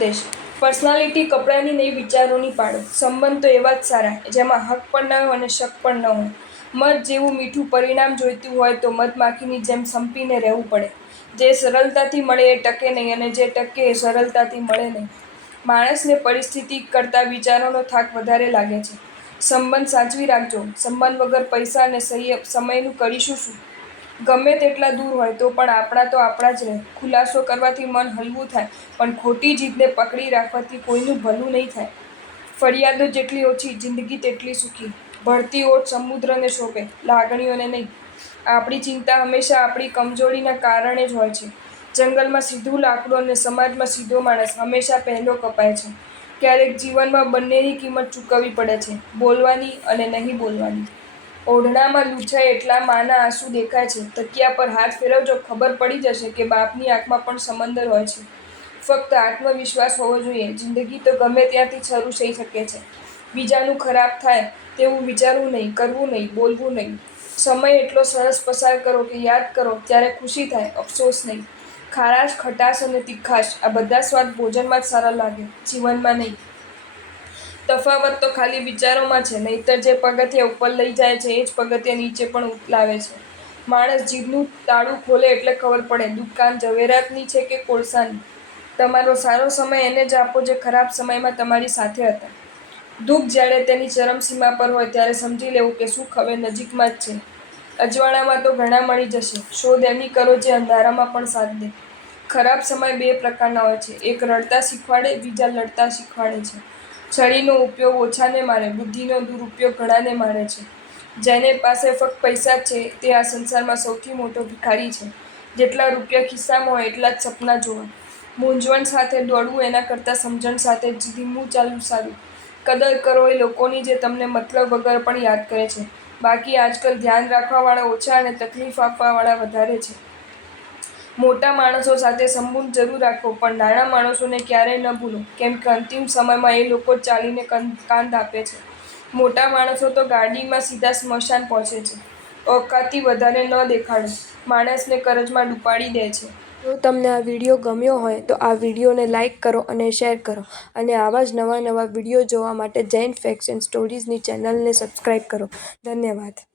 ઉપદેશ. પર્સનાલિટી કપડાની નહીં, વિચારોની પાડો. સંબંધ તો એવા જ સારા જેમાં હક પણ ન હોય અને શક પણ ન હોય. મધ જેવું મીઠું પરિણામ જોઈતું હોય તો મધમાખીની જેમ સંપીને રહેવું પડે. જે સરળતાથી મળે એ ટકે નહીં અને જે ટકે એ સરળતાથી મળે નહીં. માણસને પરિસ્થિતિ કરતાં વિચારોનો થાક વધારે લાગે છે. સંબંધ સાચવી રાખજો. સંબંધ વગર પૈસા અને સમયનું કરીશું શું? ગમે તેટલા દૂર હોય તો પણ આપણા જ રહે. ખુલાસો કરવાથી મન હલવું થાય, પણ ખોટી જીદને પકડી રાખવાથી કોઈનું ભલું નહીં થાય. ફરિયાદો જેટલી ઓછી, જિંદગી તેટલી સુખી. ભળતી ઓટ સમુદ્રને શોભે, લાગણીઓને નહીં. આપણી ચિંતા હંમેશા આપણી કમજોરીના કારણે જ હોય છે. જંગલમાં સીધું લાકડું અને સમાજમાં સીધો માણસ હંમેશા પહેલો કપાય છે. ક્યારેક જીવનમાં બંનેની કિંમત ચૂકવવી પડે છે, બોલવાની અને નહીં બોલવાની. ઓઢણામાં લૂછાય એટલા માના આંસુ દેખાય છે. તકિયા પર હાથ ફેરવજો, ખબર પડી જશે કે બાપની આંખમાં પણ સમંદર હોય છે. ફક્ત આત્મવિશ્વાસ હોવો જોઈએ. જિંદગી તો ગમે ત્યાંથી શરૂ થઈ શકે છે. બીજાનું ખરાબ થાય તેવું વિચારવું નહીં, કરવું નહીં, બોલવું નહીં. સમય એટલો સરસ પસાર કરો કે યાદ કરો ત્યારે ખુશી થાય, અફસોસ નહીં. ખારાશ, ખટાશ અને તીખાશ આ બધા સ્વાદ ભોજનમાં જ સારા લાગે, જીવનમાં નહીં. તફાવત તો ખાલી વિચારોમાં છે, નહીંતર જે પગથિયાં ઉપર લઈ જાય છે એ જ પગથિયાં નીચે પણ ઉથલાવે છે. માણસ જીભનું તાળું ખોલે એટલે ખબર પડે દુકાન ઝવેરાતની છે કે કોળસાની. તમારો સારો સમય એને જ આપો જે ખરાબ સમયમાં તમારી સાથે હતા. દુઃખ જ્યારે તેની ચરમસીમા પર હોય ત્યારે સમજી લેવું કે સુખ હવે નજીકમાં જ છે. અજવાળામાં તો ઘણા મળી જશે, શોધ એની કરો જે અંધારામાં પણ સાથ દે. ખરાબ સમય બે પ્રકારના હોય છે, એક રડતા શીખવાડે, બીજા લડતા શીખવાડે છે. છરીનો ઉપયોગ ઓછાને મારે, બુદ્ધિનો દુરુપયોગ ઘણાને મારે છે. જેને પાસે ફક્ત પૈસા છે તે આ સંસારમાં સૌથી મોટો ભિખારી છે. જેટલા રૂપિયા ખિસ્સામાં હોય એટલા જ સપના જોવા. મૂંઝવણ સાથે દોડવું એના કરતાં સમજણ સાથે ધીમું ચાલવું સારું. કદર કરો એ લોકોની જે તમને મતલબ વગર પણ યાદ કરે છે. બાકી આજકાલ ધ્યાન રાખવાવાળા ઓછા અને તકલીફ આપવાવાળા વધારે છે. મોટા માણસો સાથે સંબંધ જરૂર રાખો, પણ નાના માણસોને ક્યારેય ન ભૂલો, કેમ કે અંતિમ સમયમાં એ લોકો જ ચાલીને કાંધ આપે છે. મોટા માણસો તો ગાડીમાં સીધા સ્મશાન પહોંચે છે. ઓકાતથી વધારે ન દેખાડો, માણસને કરજમાં ડૂબાડી દે છે. જો તમને આ વિડીયો ગમ્યો હોય તો આ વિડીયોને લાઇક કરો અને શેર કરો, અને આવા જ નવા વિડીયો જોવા માટે જૈન ફેક્ટ્સ એન્ડ સ્ટોરીઝની ચેનલને સબસ્ક્રાઈબ કરો. ધન્યવાદ.